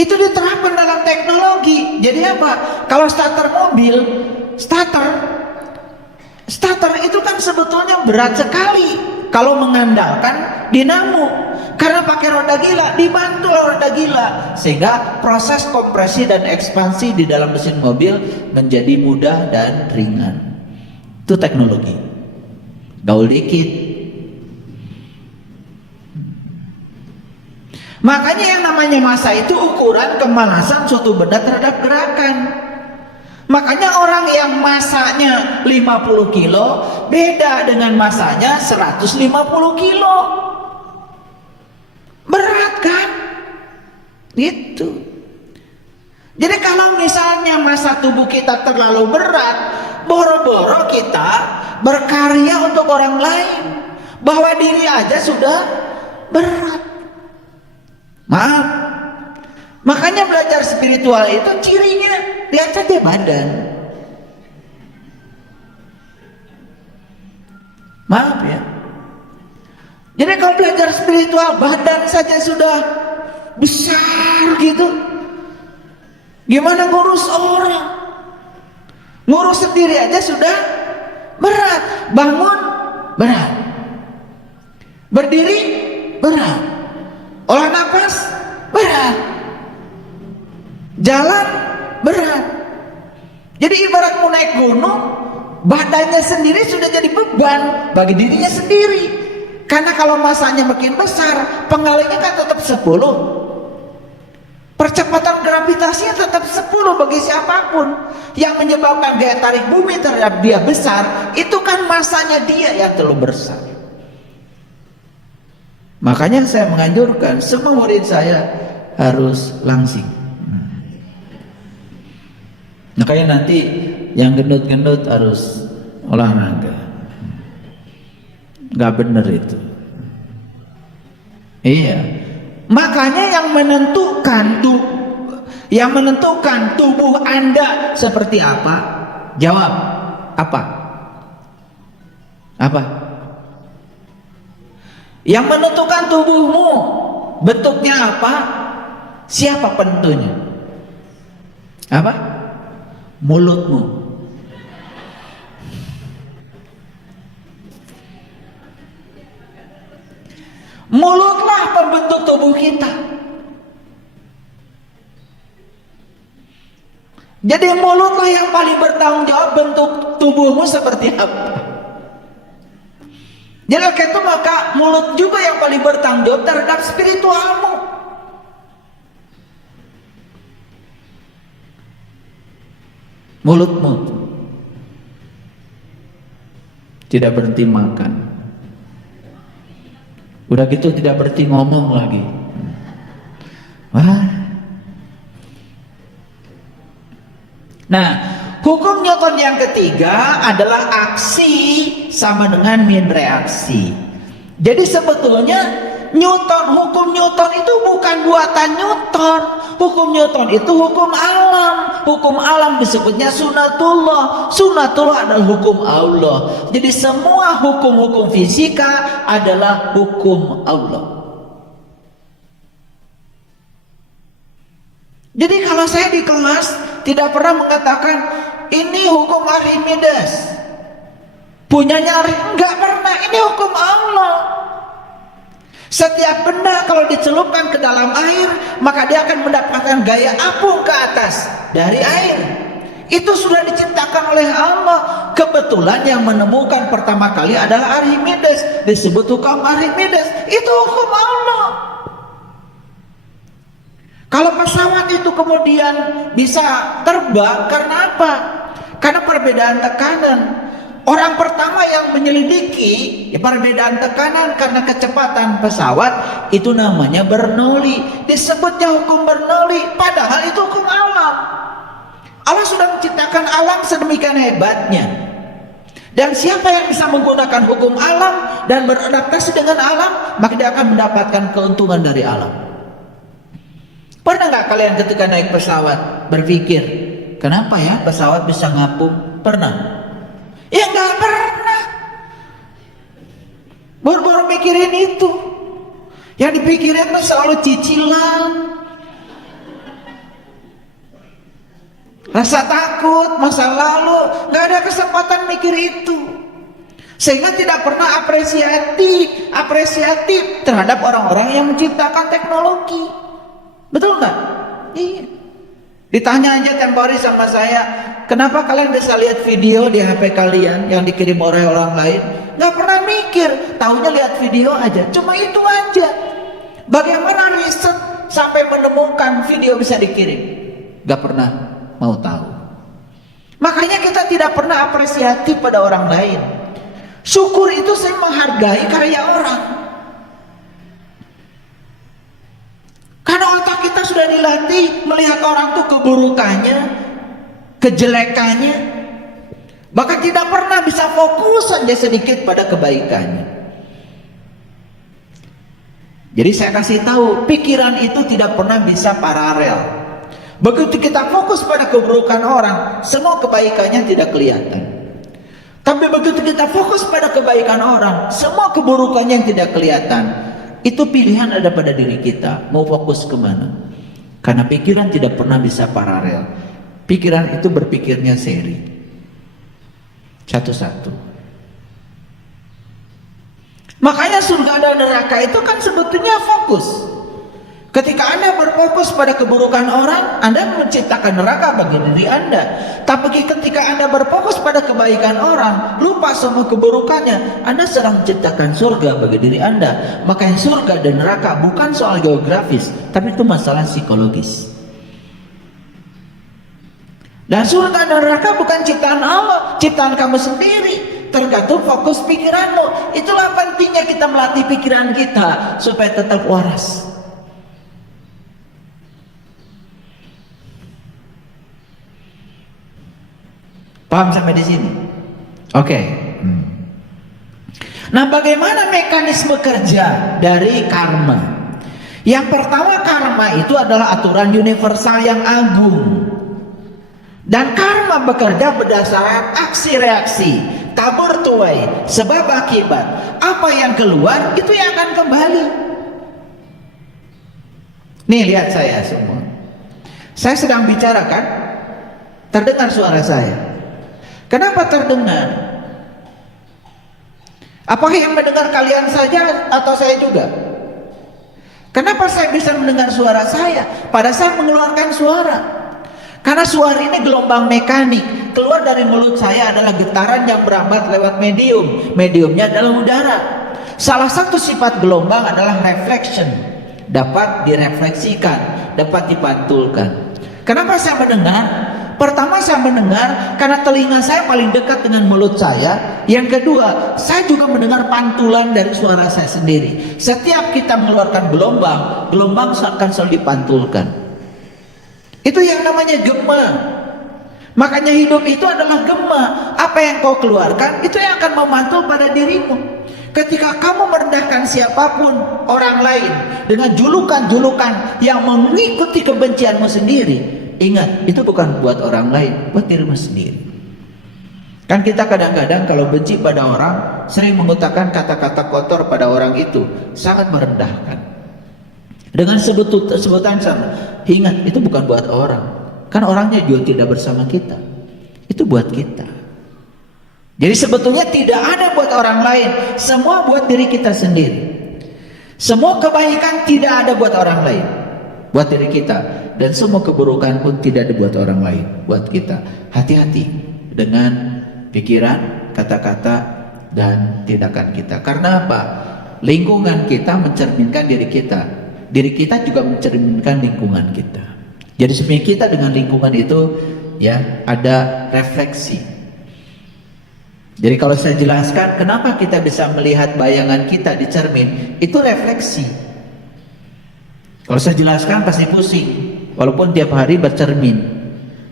Itu diterapkan dalam teknologi. Jadi apa? Kalau starter mobil, starter itu kan sebetulnya berat sekali kalau mengandalkan dinamo, karena pakai roda gila, dibantu roda gila, sehingga proses kompresi dan ekspansi di dalam mesin mobil menjadi mudah dan ringan. Itu teknologi. Gaul dikit. Makanya yang namanya massa itu ukuran kemalasan suatu benda terhadap gerakan. Makanya orang yang massanya 50 kilo beda dengan massanya 150 kilo. Berat kan? Gitu. Jadi kalau misalnya massa tubuh kita terlalu berat, boro-boro kita berkarya untuk orang lain, bahwa diri aja sudah berat. Maaf. Makanya belajar spiritual itu cirinya lihat saja badan. Maaf ya. Jadi kalau belajar spiritual badan saja sudah besar gitu, gimana ngurus orang? Ngurus sendiri aja sudah berat. Bangun berat, berdiri berat, olah nafas berat, jalan berat. Jadi ibarat mau naik gunung, badannya sendiri sudah jadi beban bagi dirinya sendiri. Karena kalau masanya makin besar, pengalinya kan tetap 10. Percepatan gravitasinya tetap 10 bagi siapapun. Yang menyebabkan gaya tarik bumi terhadap dia besar, itu kan masanya dia yang terlalu besar. Makanya saya menganjurkan semua murid saya harus langsing. Makanya nanti yang gendut-gendut harus olahraga. Gak bener itu. Iya. Makanya yang menentukan tubuh Anda seperti apa? Jawab. Apa? Apa? Yang menentukan tubuhmu bentuknya apa? Siapa penentunya? Apa? Mulutmu. Mulutlah pembentuk tubuh kita. Jadi mulutlah yang paling bertanggung jawab bentuk tubuhmu seperti apa. Jadi itu maka mulut juga yang paling bertanggung jawab terhadap spiritualmu. Mulutmu tidak berhenti makan, udah gitu tidak berhenti ngomong lagi. Wah. Nah, hukum Newton yang ketiga adalah aksi sama dengan min reaksi. Jadi sebetulnya hukum Newton itu bukan buatan Newton. Hukum Newton itu hukum alam. Hukum alam disebutnya sunatullah. Sunatullah adalah hukum Allah. Jadi semua hukum-hukum fisika adalah hukum Allah. Jadi kalau saya di kelas tidak pernah mengatakan ini hukum Archimedes, punyanya enggak pernah. Ini hukum Allah. Setiap benda kalau dicelupkan ke dalam air, maka dia akan mendapatkan gaya apung ke atas dari air. Itu sudah diciptakan oleh Allah. Kebetulan yang menemukan pertama kali adalah Archimedes, disebut hukum Archimedes. Itu hukum Allah. Kalau pesawat itu kemudian bisa terbang, karena apa? Karena perbedaan tekanan. Orang pertama yang menyelidiki perbedaan tekanan karena kecepatan pesawat itu namanya Bernoulli. Disebutnya hukum Bernoulli, padahal itu hukum alam. Allah sudah menciptakan alam sedemikian hebatnya. Dan siapa yang bisa menggunakan hukum alam dan beradaptasi dengan alam, maka dia akan mendapatkan keuntungan dari alam. Pernah nggak kalian ketika naik pesawat berpikir, kenapa ya pesawat bisa ngapung? Pernah? Ya nggak pernah. Baru-baru mikirin itu. Yang dipikirin tuh selalu cicilan. Rasa takut, masa lalu, nggak ada kesempatan mikir itu. Sehingga tidak pernah apresiatif terhadap orang-orang yang menciptakan teknologi. Betul nggak? Iya. Ditanya aja tempo hari sama saya, kenapa kalian bisa lihat video di HP kalian yang dikirim oleh orang lain? Nggak pernah mikir, taunya lihat video aja. Cuma itu aja. Bagaimana riset sampai menemukan video bisa dikirim? Nggak pernah mau tahu. Makanya kita tidak pernah apresiatif pada orang lain. Syukur itu saya menghargai karya orang. Karena otak kita sudah dilatih melihat orang tuh keburukannya, kejelekannya, bahkan tidak pernah bisa fokus saja sedikit pada kebaikannya. Jadi saya kasih tahu, pikiran itu tidak pernah bisa paralel. Begitu kita fokus pada keburukan orang, semua kebaikannya tidak kelihatan. Tapi begitu kita fokus pada kebaikan orang, semua keburukannya yang tidak kelihatan. Itu pilihan ada pada diri kita, mau fokus kemana. Karena pikiran tidak pernah bisa paralel. Pikiran itu berpikirnya seri, satu-satu. Makanya surga dan neraka itu kan sebetulnya fokus. Ketika Anda berfokus pada keburukan orang, Anda menciptakan neraka bagi diri Anda. Tapi ketika Anda berfokus pada kebaikan orang, lupa sama keburukannya, Anda sedang menciptakan surga bagi diri Anda. Makanya surga dan neraka bukan soal geografis, tapi itu masalah psikologis. Dan surga dan neraka bukan ciptaan Allah, ciptaan kamu sendiri. Tergantung fokus pikiranmu. Itulah pentingnya kita melatih pikiran kita supaya tetap waras. Paham sampai di sini? Oke. Nah, bagaimana mekanisme kerja dari karma? Yang pertama, karma itu adalah aturan universal yang agung. Dan karma bekerja berdasarkan aksi reaksi, tabur tuai, sebab akibat. Apa yang keluar itu yang akan kembali. Nih, lihat saya semua. Saya sedang bicara kan? Terdengar suara saya. Kenapa terdengar? Apakah yang mendengar kalian saja atau saya juga? Kenapa saya bisa mendengar suara saya pada saat mengeluarkan suara? Karena suara ini gelombang mekanik. Keluar dari mulut saya adalah getaran yang berambat lewat medium. Mediumnya adalah udara. Salah satu sifat gelombang adalah reflection. Dapat direfleksikan, dapat dipantulkan. Kenapa saya mendengar? Pertama, saya mendengar karena telinga saya paling dekat dengan mulut saya. Yang kedua, saya juga mendengar pantulan dari suara saya sendiri. Setiap kita mengeluarkan gelombang, gelombang akan selalu dipantulkan. Itu yang namanya gema. Makanya hidup itu adalah gema. Apa yang kau keluarkan, itu yang akan memantul pada dirimu. Ketika kamu merendahkan siapapun orang lain dengan julukan-julukan yang mengikuti kebencianmu sendiri, ingat, itu bukan buat orang lain, buat dirimu sendiri. Kan kita kadang-kadang kalau benci pada orang, sering mengutarakan kata-kata kotor pada orang itu, sangat merendahkan. Dengan sebutan sama, ingat, itu bukan buat orang. Kan orangnya juga tidak bersama kita. Itu buat kita. Jadi sebetulnya tidak ada buat orang lain, semua buat diri kita sendiri. Semua kebaikan tidak ada buat orang lain, buat diri kita. Dan semua keburukan pun tidak dibuat orang lain, buat kita. Hati-hati dengan pikiran, kata-kata, dan tindakan kita. Karena apa? Lingkungan kita mencerminkan diri kita. Diri kita juga mencerminkan lingkungan kita. Jadi sebenarnya kita dengan lingkungan itu ya ada refleksi. Jadi kalau saya jelaskan kenapa kita bisa melihat bayangan kita di cermin, itu refleksi. Kalau saya jelaskan pasti pusing. Walaupun tiap hari bercermin,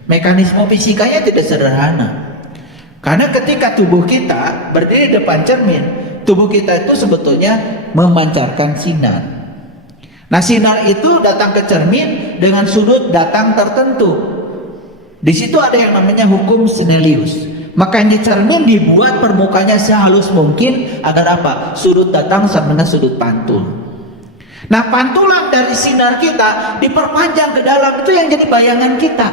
mekanisme fisikanya tidak sederhana. Karena ketika tubuh kita berdiri depan cermin, tubuh kita itu sebetulnya memancarkan sinar. Nah, sinar itu datang ke cermin dengan sudut datang tertentu. Di situ ada yang namanya hukum Snellius. Makanya cermin dibuat permukaannya sehalus mungkin agar apa? Sudut datang sama dengan sudut pantul. Nah, pantulan dari sinar kita diperpanjang ke dalam, itu yang jadi bayangan kita.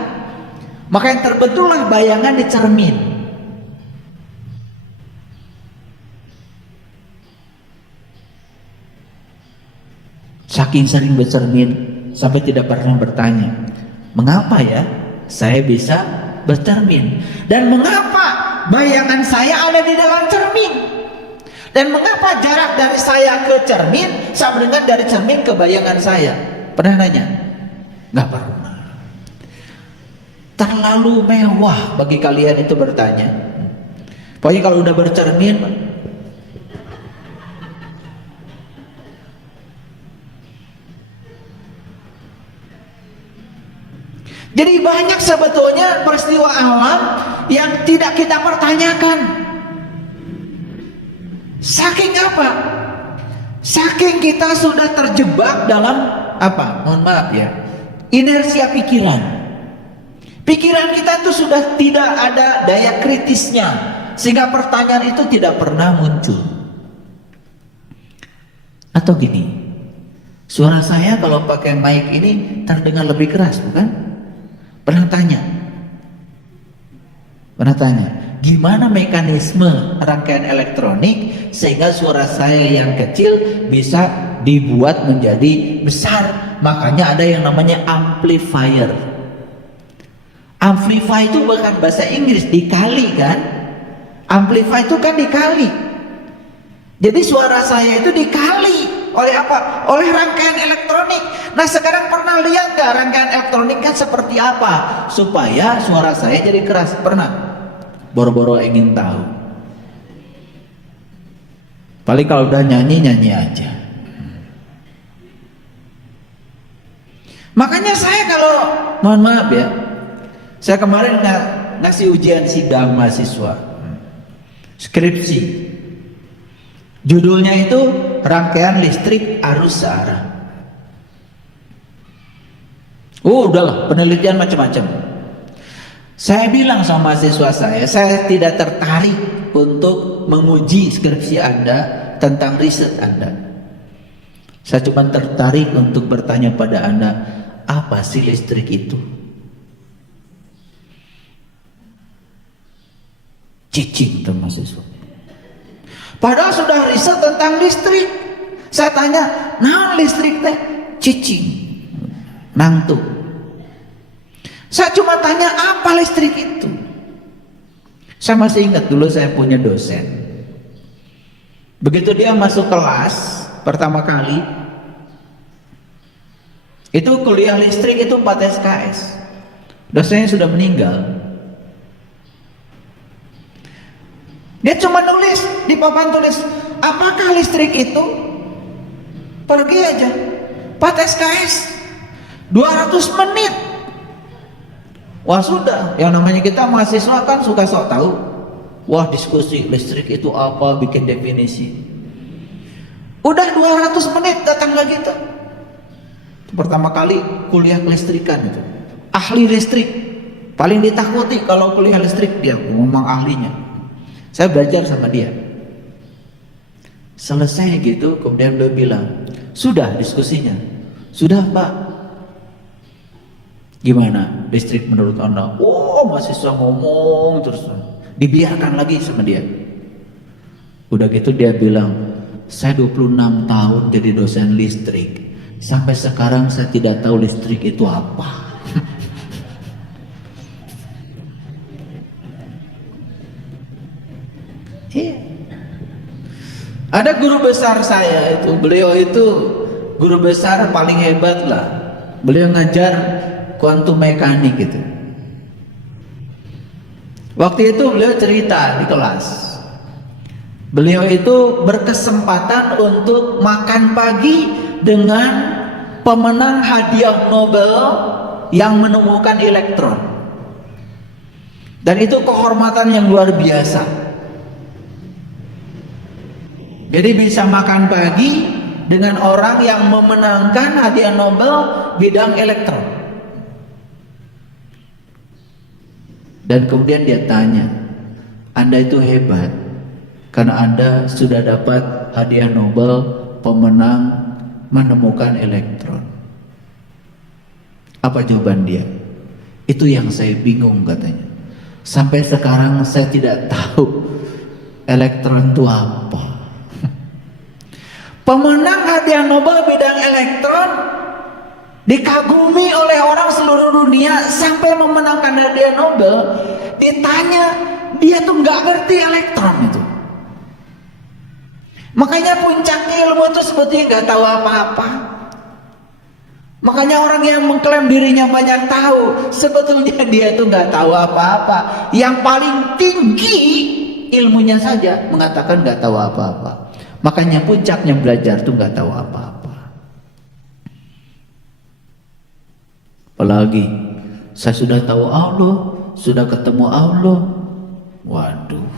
Maka yang terbentuklah bayangan di cermin. Saking sering bercermin sampai tidak pernah bertanya, mengapa ya saya bisa bercermin? Dan mengapa bayangan saya ada di dalam cermin? Dan mengapa jarak dari saya ke cermin sama dengan dari cermin ke bayangan saya? Pernah nanya? Nggak pernah. Terlalu mewah bagi kalian itu bertanya. Pokoknya kalau udah bercermin, jadi banyak sebetulnya peristiwa alam yang tidak kita pertanyakan. Saking apa? Saking kita sudah terjebak dalam apa? Mohon maaf ya, inersia pikiran. Pikiran kita itu sudah tidak ada daya kritisnya, sehingga pertanyaan itu tidak pernah muncul. Atau gini, suara saya kalau pakai mic ini terdengar lebih keras, bukan? Pernah tanya? Gimana mekanisme rangkaian elektronik sehingga suara saya yang kecil bisa dibuat menjadi besar? Makanya ada yang namanya amplifier. Amplify itu bukan bahasa Inggris, dikali kan? Amplify itu kan dikali. Jadi suara saya itu dikali oleh apa? Oleh rangkaian elektronik. Nah sekarang pernah lihat gak rangkaian elektronik kan seperti apa supaya suara saya jadi keras? Pernah? Boro-boro ingin tahu. Paling kalau udah nyanyi aja. Makanya saya kalau, mohon maaf ya, saya kemarin ngasih ujian sidang mahasiswa skripsi. Judulnya itu rangkaian listrik arus searah. Udahlah, penelitian macam-macam. Saya bilang sama mahasiswa saya tidak tertarik untuk menguji skripsi Anda tentang riset Anda. Saya cuma tertarik untuk bertanya pada Anda, apa sih listrik itu? Cicing tuh mahasiswa. Padahal sudah riset tentang listrik. Saya tanya, nah listrik teh? Cicing, nangtu. Saya cuma tanya apa listrik itu. Saya masih ingat dulu saya punya dosen. Begitu dia masuk kelas pertama kali, itu kuliah listrik itu 4 SKS. Dosennya sudah meninggal. Dia cuma nulis di papan tulis, apakah listrik itu? Pergi aja 4 SKS 200 menit. Wah sudah, yang namanya kita mahasiswa kan suka sok tahu. Wah diskusi listrik itu apa, bikin definisi. Udah 200 menit datang lagi tuh. Pertama kali kuliah kelistrikan itu. Ahli listrik. Paling ditakuti kalau kuliah listrik, dia ngomong ahlinya. Saya belajar sama dia. Selesai gitu, kemudian beliau bilang, sudah diskusinya? Sudah Pak. Gimana listrik menurut Anda? Oh mahasiswa ngomong terus, dibiarkan lagi sama dia. Udah gitu dia bilang, saya 26 tahun jadi dosen listrik, sampai sekarang saya tidak tahu listrik itu apa. Ada guru besar saya itu, beliau itu guru besar paling hebat lah. Beliau ngajar kuantum mekanik gitu. Waktu itu beliau cerita di kelas. Beliau itu berkesempatan untuk makan pagi dengan pemenang hadiah Nobel yang menemukan elektron. Dan itu kehormatan yang luar biasa. Jadi bisa makan pagi dengan orang yang memenangkan hadiah Nobel bidang elektron. Dan kemudian dia tanya, Anda itu hebat karena Anda sudah dapat hadiah Nobel pemenang menemukan elektron. Apa jawaban dia? Itu yang saya bingung katanya. Sampai sekarang saya tidak tahu elektron itu apa. Pemenang hadiah Nobel bidang elektron dikagumi oleh orang seluruh dunia sampai memenangkan hadiah Nobel. Ditanya, dia tuh nggak ngerti elektron itu. Makanya puncaknya ilmu itu sebetulnya nggak tahu apa-apa. Makanya orang yang mengklaim dirinya banyak tahu, sebetulnya dia tuh nggak tahu apa-apa. Yang paling tinggi ilmunya saja mengatakan nggak tahu apa-apa. Makanya puncaknya belajar tuh nggak tahu apa-apa. Apalagi saya sudah tahu Allah, sudah ketemu Allah. Waduh,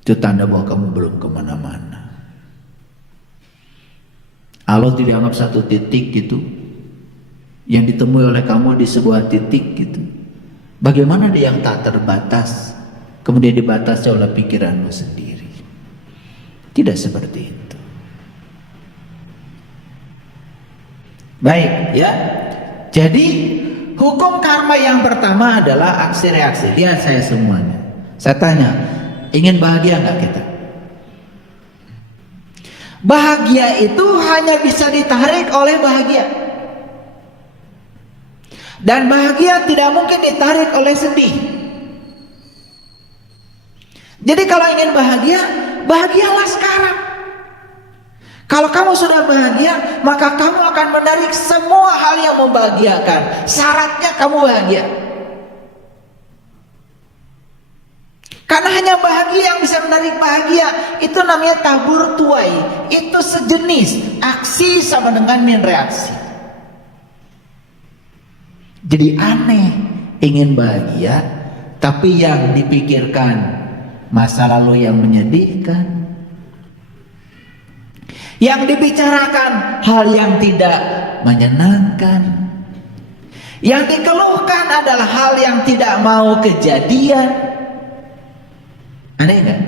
itu tanda bahwa kamu belum kemana-mana. Allah tidak dianggap satu titik gitu, yang ditemui oleh kamu di sebuah titik gitu. Bagaimana dia yang tak terbatas, kemudian dibatasi oleh pikiranmu sendiri? Tidak seperti itu. Baik ya. Jadi hukum karma yang pertama adalah aksi reaksi. Lihat saya semuanya. Saya tanya, ingin bahagia nggak kita? Bahagia itu hanya bisa ditarik oleh bahagia. Dan bahagia tidak mungkin ditarik oleh sedih. Jadi kalau ingin bahagia, bahagialah sekarang. Kalau kamu sudah bahagia, maka kamu akan menarik semua hal yang membahagiakan. Syaratnya kamu bahagia. Karena hanya bahagia yang bisa menarik bahagia. Itu namanya tabur tuai. Itu sejenis aksi sama dengan min reaksi. Jadi aneh, ingin bahagia tapi yang dipikirkan masa lalu yang menyedihkan, yang dibicarakan hal yang tidak menyenangkan, yang dikeluhkan adalah hal yang tidak mau kejadian. Aneh kan?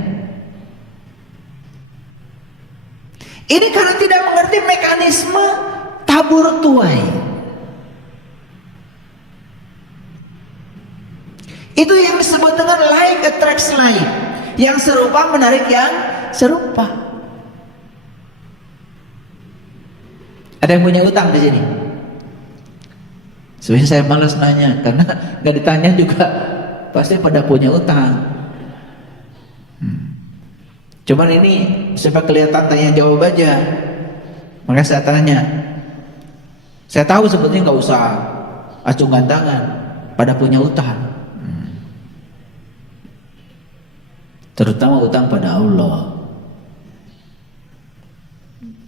Ini karena tidak mengerti mekanisme tabur tuai. Itu yang disebut dengan like attracts like. Yang serupa menarik yang serupa. Ada yang punya utang di sini? Sebenarnya saya malas nanya karena nggak ditanya juga pasti pada punya utang. Cuman ini supaya kelihatan tanya jawab aja, makanya saya tanya. Saya tahu sebetulnya nggak usah acungkan tangan, pada punya utang. Terutama utang pada Allah.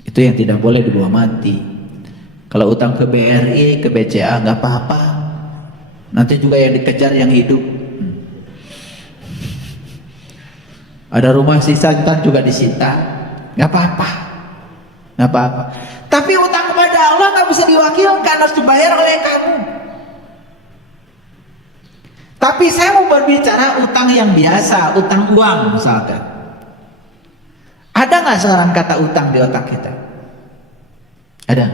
Itu yang tidak boleh dibawa mati. Kalau utang ke BRI, ke BCA nggak apa-apa. Nanti juga yang dikejar yang hidup. Ada rumah sisa ntar juga disita, nggak apa-apa, nggak apa-apa. Tapi utang kepada Allah nggak bisa diwakilkan, harus dibayar oleh kamu. Tapi saya mau berbicara utang yang biasa, utang uang misalkan. Ada nggak sekarang kata utang di otak kita? Ada.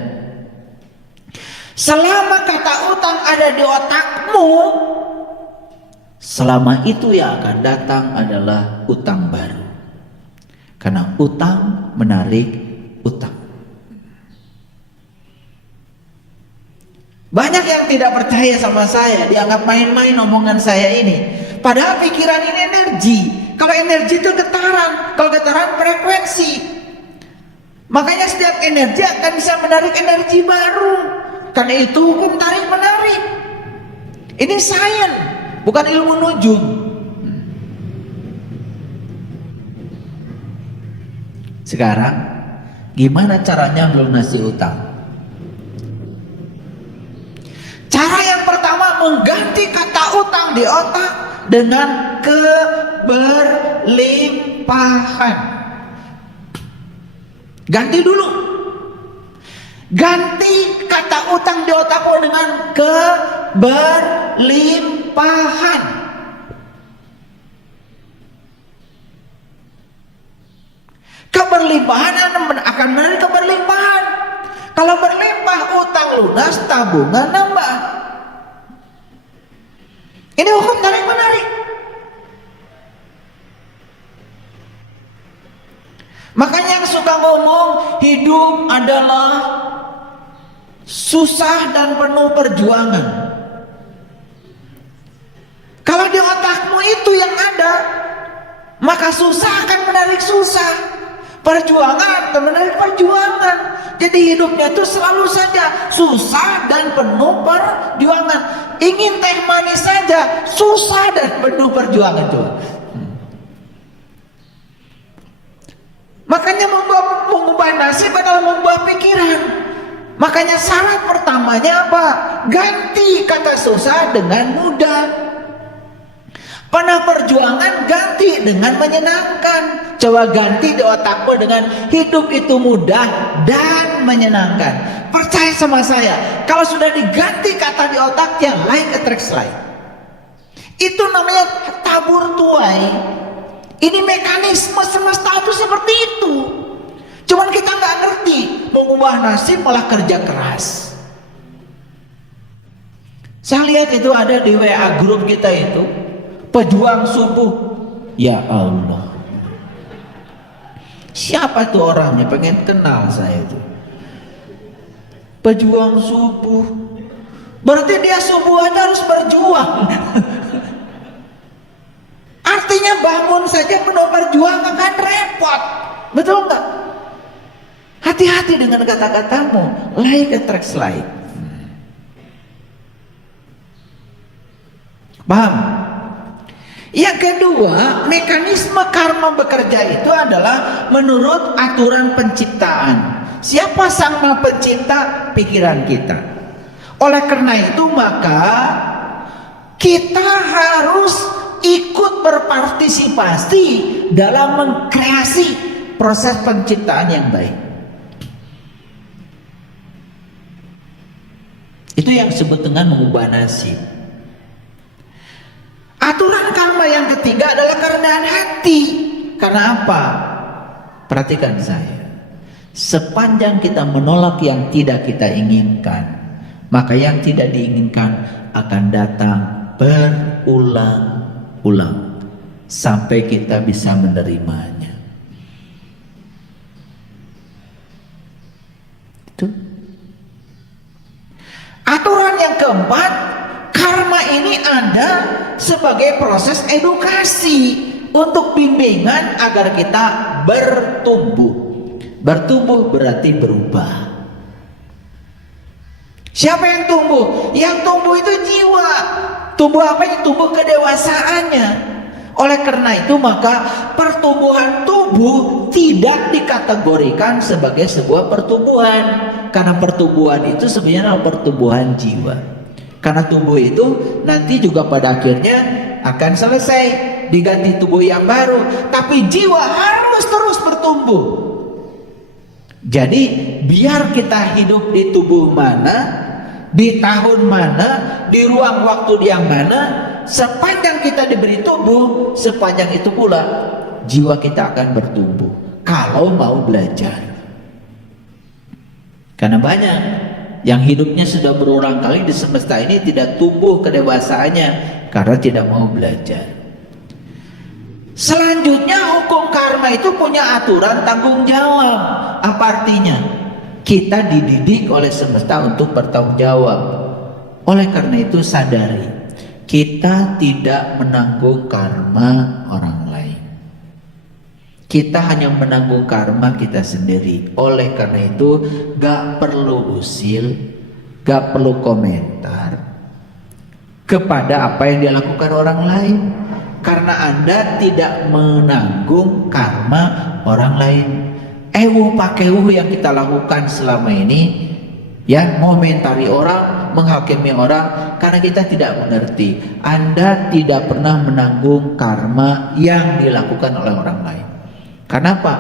Selama kata utang ada di otakmu, selama itu yang akan datang adalah utang baru. Karena utang menarik utang. Banyak yang tidak percaya sama saya, dianggap main-main omongan saya ini. Padahal pikiran ini energi. Kalau energi itu getaran, kalau getaran frekuensi. Makanya setiap energi akan bisa menarik energi baru. Karena itu hukum tarik menarik. Ini sains, bukan ilmu nujum. Sekarang gimana caranya melunasi utang? Cara yang pertama, mengganti kata utang di otak dengan keberlimpahan. Ganti dulu. Ganti kata utang di otakmu dengan keberlimpahan. Keberlimpahan akan menarik keberlimpahan. Kalau berlimpah utang lunas, tabungan nambah. Ini hukum tarik menarik. Makanya yang suka ngomong hidup adalah susah dan penuh perjuangan. Kalau di otakmu itu yang ada, maka susah akan menarik susah, perjuangan akan menarik perjuangan. Jadi hidupnya itu selalu saja susah dan penuh perjuangan. Ingin teh manis saja susah dan penuh perjuangan tuh. Makanya mengubah nasib adalah mengubah pikiran. Makanya syarat pertamanya apa? Ganti kata susah dengan mudah. Pernah perjuangan ganti dengan menyenangkan. Coba ganti di otakmu dengan hidup itu mudah dan menyenangkan. Percaya sama saya, kalau sudah diganti kata di otaknya, like attracts like. Itu namanya tabur tuai. Ini mekanisme semesta itu seperti itu. Cuman kita nggak ngerti, mengubah nasib malah kerja keras. Saya lihat itu ada di WA grup kita itu, pejuang subuh. Ya Allah, siapa tuh orangnya? Pengen kenal saya tuh. Pejuang subuh, berarti dia subuhannya harus berjuang. Artinya bangun saja penuh perjuangan kan repot, betul nggak? Hati-hati dengan kata-katamu. Like attracts like. Paham? Yang kedua, mekanisme karma bekerja itu adalah menurut aturan penciptaan. Siapa sang Maha Pencipta? Pikiran kita. Oleh karena itu maka kita harus ikut berpartisipasi dalam mengkreasi proses penciptaan yang baik. Itu yang disebut dengan mengubah nasib. Aturan karma yang ketiga adalah kerendahan hati. Karena apa? Perhatikan saya. Sepanjang kita menolak yang tidak kita inginkan, maka yang tidak diinginkan akan datang berulang-ulang sampai kita bisa menerimanya. Itu. Aturan yang keempat, karma ini ada sebagai proses edukasi untuk bimbingan agar kita bertumbuh. Bertumbuh berarti berubah. Siapa yang tumbuh? Yang tumbuh itu jiwa. Tumbuh apa? Yang tumbuh kedewasaannya. Oleh karena itu maka pertumbuhan tubuh tidak dikategorikan sebagai sebuah pertumbuhan. Karena pertumbuhan itu sebenarnya adalah pertumbuhan jiwa. Karena tubuh itu nanti juga pada akhirnya akan selesai, diganti tubuh yang baru. Tapi jiwa harus terus bertumbuh. Jadi biar kita hidup di tubuh mana, di tahun mana, di ruang waktu yang mana, sepanjang kita diberi tubuh, sepanjang itu pula jiwa kita akan bertumbuh. Kalau mau belajar. Karena banyak yang hidupnya sudah berulang kali di semesta ini tidak tumbuh kedewasaannya karena tidak mau belajar. Selanjutnya hukum karma itu punya aturan tanggung jawab. Apa artinya? Kita dididik oleh semesta untuk bertanggung jawab. Oleh karena itu sadari, kita tidak menanggung karma orang lain. Kita hanya menanggung karma kita sendiri. Oleh karena itu gak perlu usil, gak perlu komentar kepada apa yang dilakukan orang lain. Karena Anda tidak menanggung karma orang lain. Pakewuh yang kita lakukan selama ini, ya, mengomentari orang, menghakimi orang, karena kita tidak mengerti. Anda tidak pernah menanggung karma yang dilakukan oleh orang lain. Kenapa?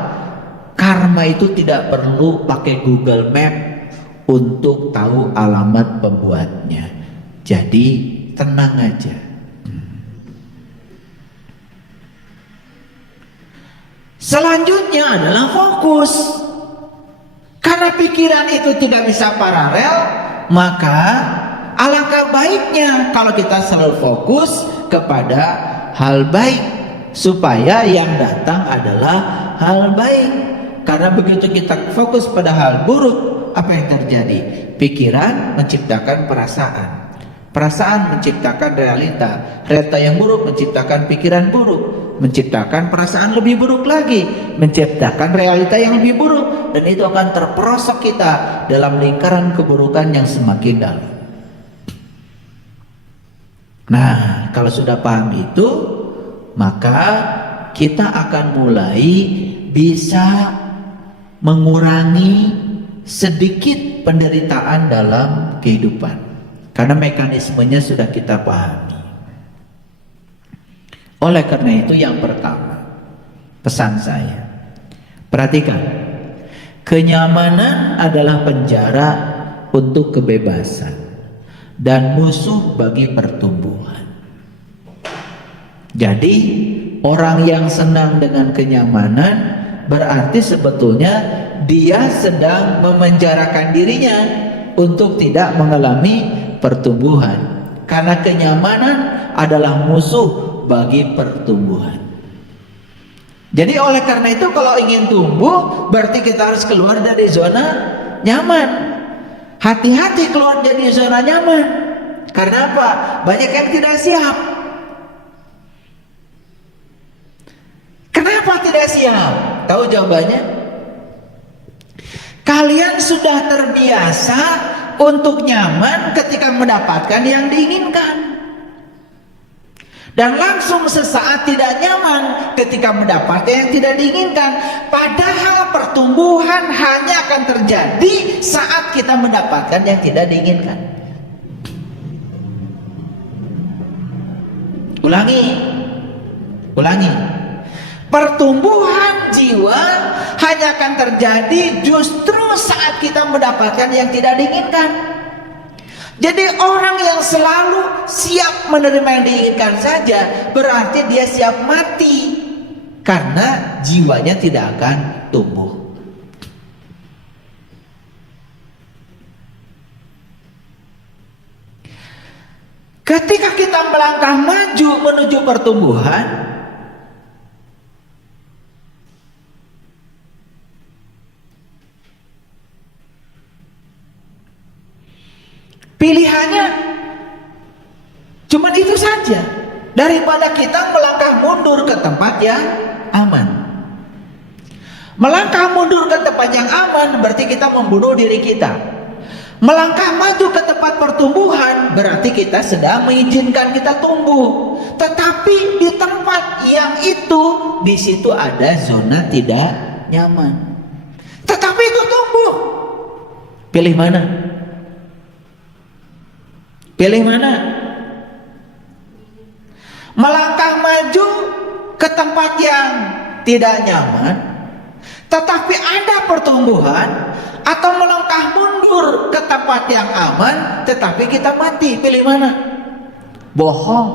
Karma itu tidak perlu pakai Google Map untuk tahu alamat pembuatnya. Jadi tenang aja. Selanjutnya adalah fokus. Karena Karena pikiran itu tidak bisa paralel, maka alangkah baiknya kalau kita selalu fokus kepada hal baik, supaya yang datang adalah hal baik. Karena begitu kita fokus pada hal buruk, apa yang terjadi? Pikiran menciptakan perasaan, perasaan menciptakan realita, realita yang buruk menciptakan pikiran buruk, menciptakan perasaan lebih buruk lagi, menciptakan realita yang lebih buruk, dan itu akan terperosok kita dalam lingkaran keburukan yang semakin dalam. Nah, kalau sudah paham itu, maka kita akan mulai bisa mengurangi sedikit penderitaan dalam kehidupan, karena mekanismenya sudah kita pahami. Oleh karena itu, yang pertama, pesan saya, perhatikan, kenyamanan adalah penjara untuk kebebasan dan musuh bagi pertumbuhan. Jadi orang yang senang dengan kenyamanan berarti sebetulnya dia sedang memenjarakan dirinya untuk tidak mengalami pertumbuhan, karena kenyamanan adalah musuh bagi pertumbuhan. Jadi oleh karena itu, kalau ingin tumbuh berarti kita harus keluar dari zona nyaman. Hati-hati keluar dari zona nyaman. Karena apa? Banyak yang tidak siap. Kenapa tidak siap? Tahu jawabannya? Kalian sudah terbiasa untuk nyaman ketika mendapatkan yang diinginkan, dan langsung sesaat tidak nyaman ketika mendapatkan yang tidak diinginkan. Padahal pertumbuhan hanya akan terjadi saat kita mendapatkan yang tidak diinginkan. Ulangi. Pertumbuhan jiwa hanya akan terjadi justru saat kita mendapatkan yang tidak diinginkan. Jadi orang yang selalu siap menerima yang diinginkan saja berarti dia siap mati, karena jiwanya tidak akan tumbuh. Ketika kita melangkah maju menuju pertumbuhan, pilihannya cuma itu saja, daripada kita melangkah mundur ke tempat yang aman. Melangkah mundur ke tempat yang aman berarti kita membunuh diri kita. Melangkah maju ke tempat pertumbuhan berarti kita sedang mengizinkan kita tumbuh. Tetapi di tempat yang itu, di situ ada zona tidak nyaman, tetapi itu tumbuh. Pilih mana? Pilih mana? Melangkah maju ke tempat yang tidak nyaman tetapi ada pertumbuhan, atau melangkah mundur ke tempat yang aman tetapi kita mati? Pilih mana? Bohong.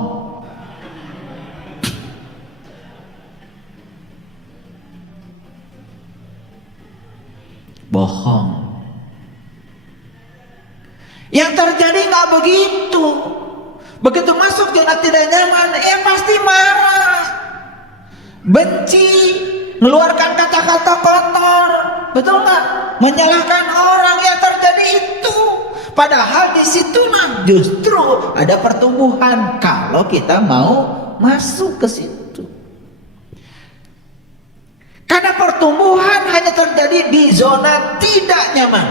Bohong. Yang terjadi nggak begitu. Begitu masuk zona tidak nyaman, pasti marah, benci, mengeluarkan kata-kata kotor, betul nggak? Menyalahkan orang. Yang terjadi itu. Padahal di situlah justru ada pertumbuhan kalau kita mau masuk ke situ. Karena pertumbuhan hanya terjadi di zona tidak nyaman.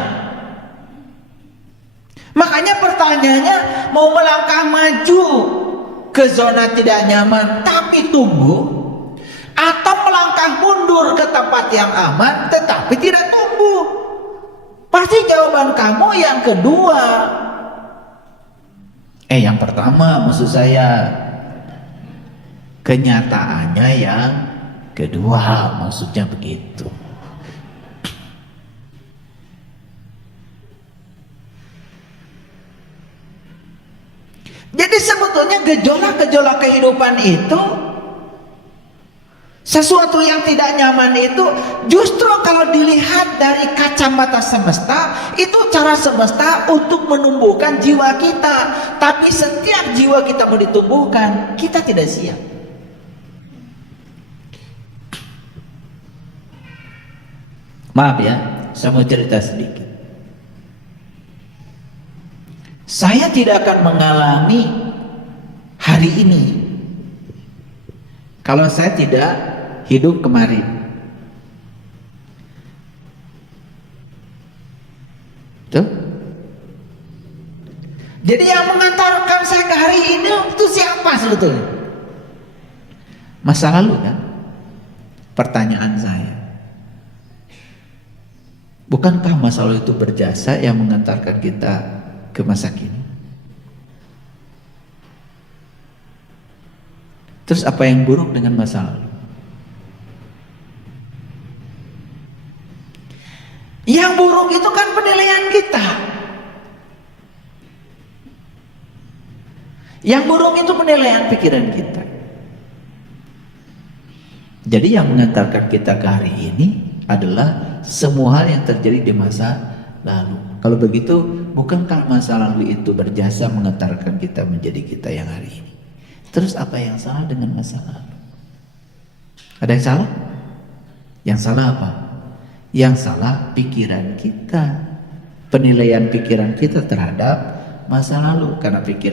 Makanya pertanyaannya, mau melangkah maju ke zona tidak nyaman tapi tumbuh, atau melangkah mundur ke tempat yang aman tetapi tidak tumbuh? Pasti jawaban kamu yang kedua. Yang pertama maksud saya. Kenyataannya yang kedua, maksudnya begitu. Jadi sebetulnya gejolak-gejolak kehidupan itu Sesuatu yang tidak nyaman itu justru kalau dilihat dari kacamata semesta, itu cara semesta untuk menumbuhkan jiwa kita. Tapi setiap jiwa kita mau ditumbuhkan, kita tidak siap. Maaf ya, saya mau cerita sedikit. Saya tidak akan mengalami hari ini kalau saya tidak hidup kemarin. Tuh. Jadi yang mengantarkan saya ke hari ini itu siapa sebetulnya? Masa lalu kan? Pertanyaan saya. Bukankah masa lalu itu berjasa yang mengantarkan kita ke masa kini? Terus apa yang buruk dengan masa lalu? Yang buruk itu kan penilaian kita. Yang buruk itu penilaian pikiran kita. Jadi yang mengantarkan kita ke hari ini adalah semua hal yang terjadi di masa lalu. Kalau begitu, bukankah masa lalu itu berjasa mengantarkan kita menjadi kita yang hari ini? Terus apa yang salah dengan masa lalu? Ada yang salah? Yang salah apa? Yang salah pikiran kita. Penilaian pikiran kita terhadap masa lalu. Karena pikiran